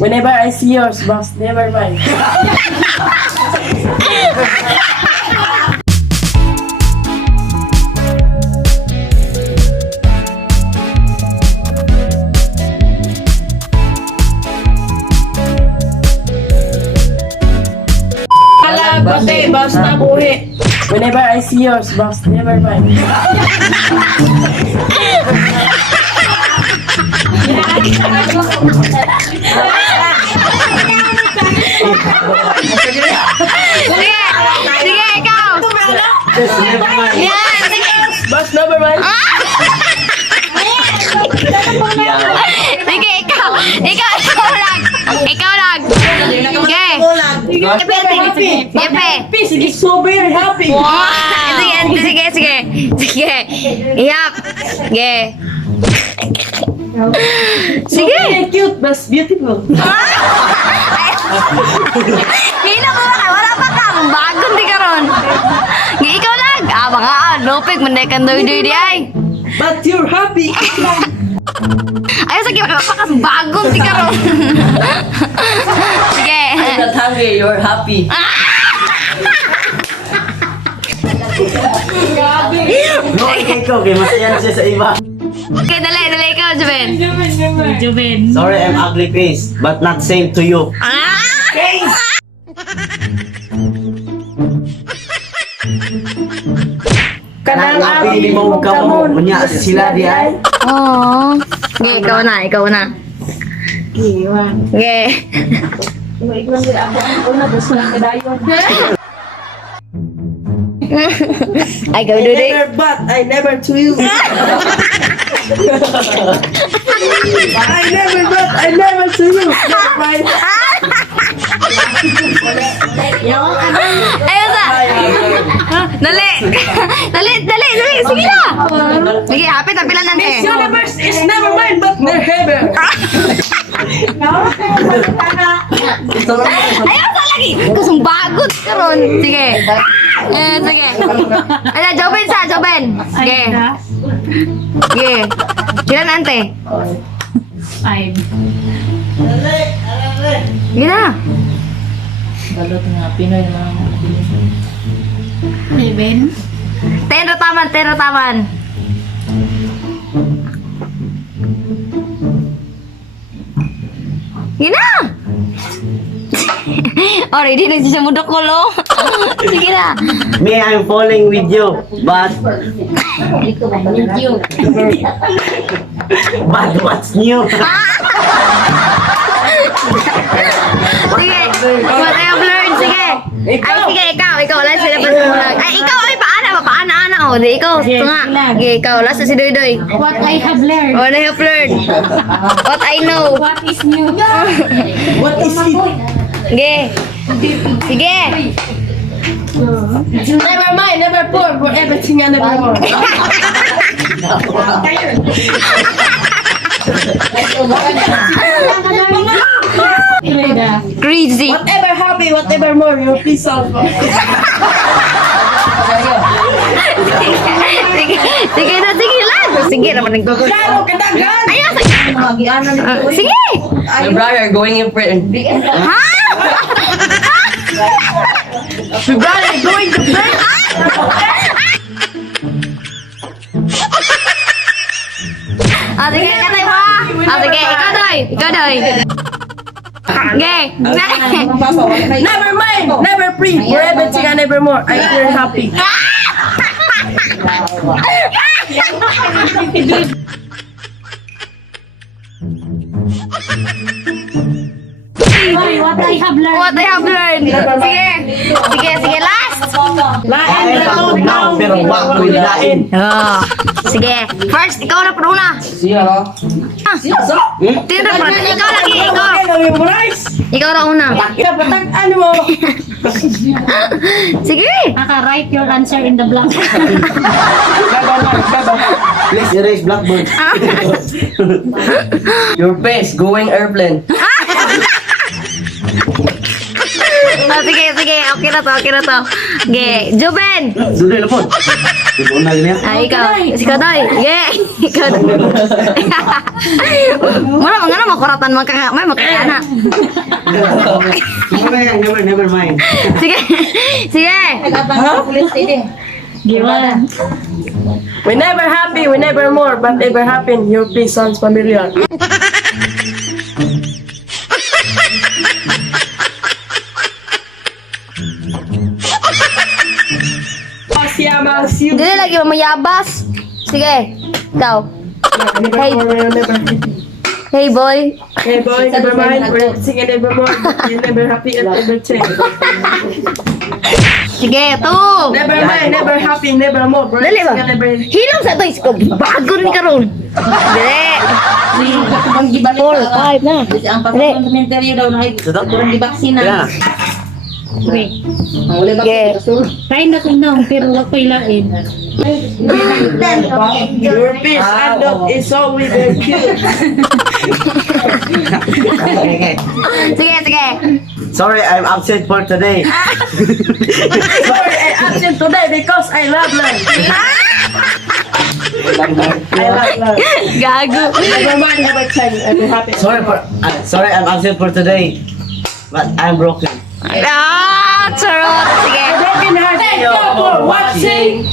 Whenever I see yours, boss, never mind. Bate, basta buhi. Whenever I see yours, boss, never mind. Sige! Sige, ikaw! Yan! Sige! Boss, never mind. Sige, ikaw! Ikaw lang! Ikaw lang! Sige! Yepe! Sige, so very happy. Sige! Sige! Sige! Iyap! Sige! Sige! Very cute, but beautiful. Hila ko na! Wala pa kang bagong di karon. Ikaw lang! Mga lupig, mandekan doy-doy di ay! But you're happy. Ayaw sige, makapakas bagong di karon. Sige! I'm not hungry, you're happy. No, ikaw, kaya masaya na siya sa iba. Okay, dali ikaw, Juben. Sorry, I'm ugly face, but not same to you. Kanang abi mo kamo, unya sila di ay. Oh. Okay, ikaw na. Okay. Ay, go do it. Never but I never to you. I never to you. Never mind. Ayun sa. Dali. Sige na. Sige, hapit na pila This nante. universe is never mine but their heaven. Ayun sa lagi. Kusong bagot karon. Sige. Sige. Ay, Joben. Sige. Sige. Sila nante. Ay, Sige na. balot nga, Pinoy na mga Beben? Tero taman. Sige na. Already nagsisa mo dukulo. Sige na. Me, I'm falling with you, but what's new? Sige. What I have learned. Sige. Ay, sige, ikaw. Last sila pa sa ay, ikaw. Ay, paana. O, di ikaw. Ito nga. Sige, ikaw. Last na si Doy. What I have learned. What I have learned. What I know. What is new? What is it? Sige. Never mind, never poor, for everything and never more. Crazy. Whatever happy, whatever more, your peace of Sige lang. Sige naman ng gusto. Klaro, kadagan! Ayun, sige. My brother going in prison. Ha? My brother going to bed! Sige, katay mo. Sige, ikaw doy. Okay. Never mind, never free, for everything and never more. I feel happy. What I have learned. What I have learned. Sige, last. Lain, Now, now, pero back with lain. Sige. First, ikaw na po una. Siya. Tira pa. Ikaw lagi, ikaw. Memorize! Ikaw na una. Patag, ano mo? Sige. Write your answer in the blank. Please erase blackboard. Your face going airplane. Sige. Okay na to. Okay, Juben. Sudah na po. Unag niya. Ikaw. Ikaw daw. Sige. Ikaw daw. Muna mga makuratan may makakana. Never mind. Sige. Sige. We never happy, we never more, but ever happy. Your peace sounds familiar. Dili lagi mamayabas. Sige. Ikaw. Hey. Hey boy. Hey boy, never mind, we're singing never more, but you never happy and never change. Sige, tu. Never mind, never happy, never more, bro. Dali ba? Singing never... Hilong sa to isko. Bago ni karon. Dili. 4, 5 na. Ang pagkomentaryo daw na Sedap. kurang dibaksin Ya. na. Wala ba Sige. Kain na ko na, pero wag ko ilain. Your peace and love is always very cute. Sige, sige. Sorry, I'm absent for today. Sorry, I absent today because I love life. I love love. Gago. Never mind, never change, ever happy. Sorry, I'm absent for today. But I'm broken. Ah, charot. Sige. Broken heart. Thank you for watching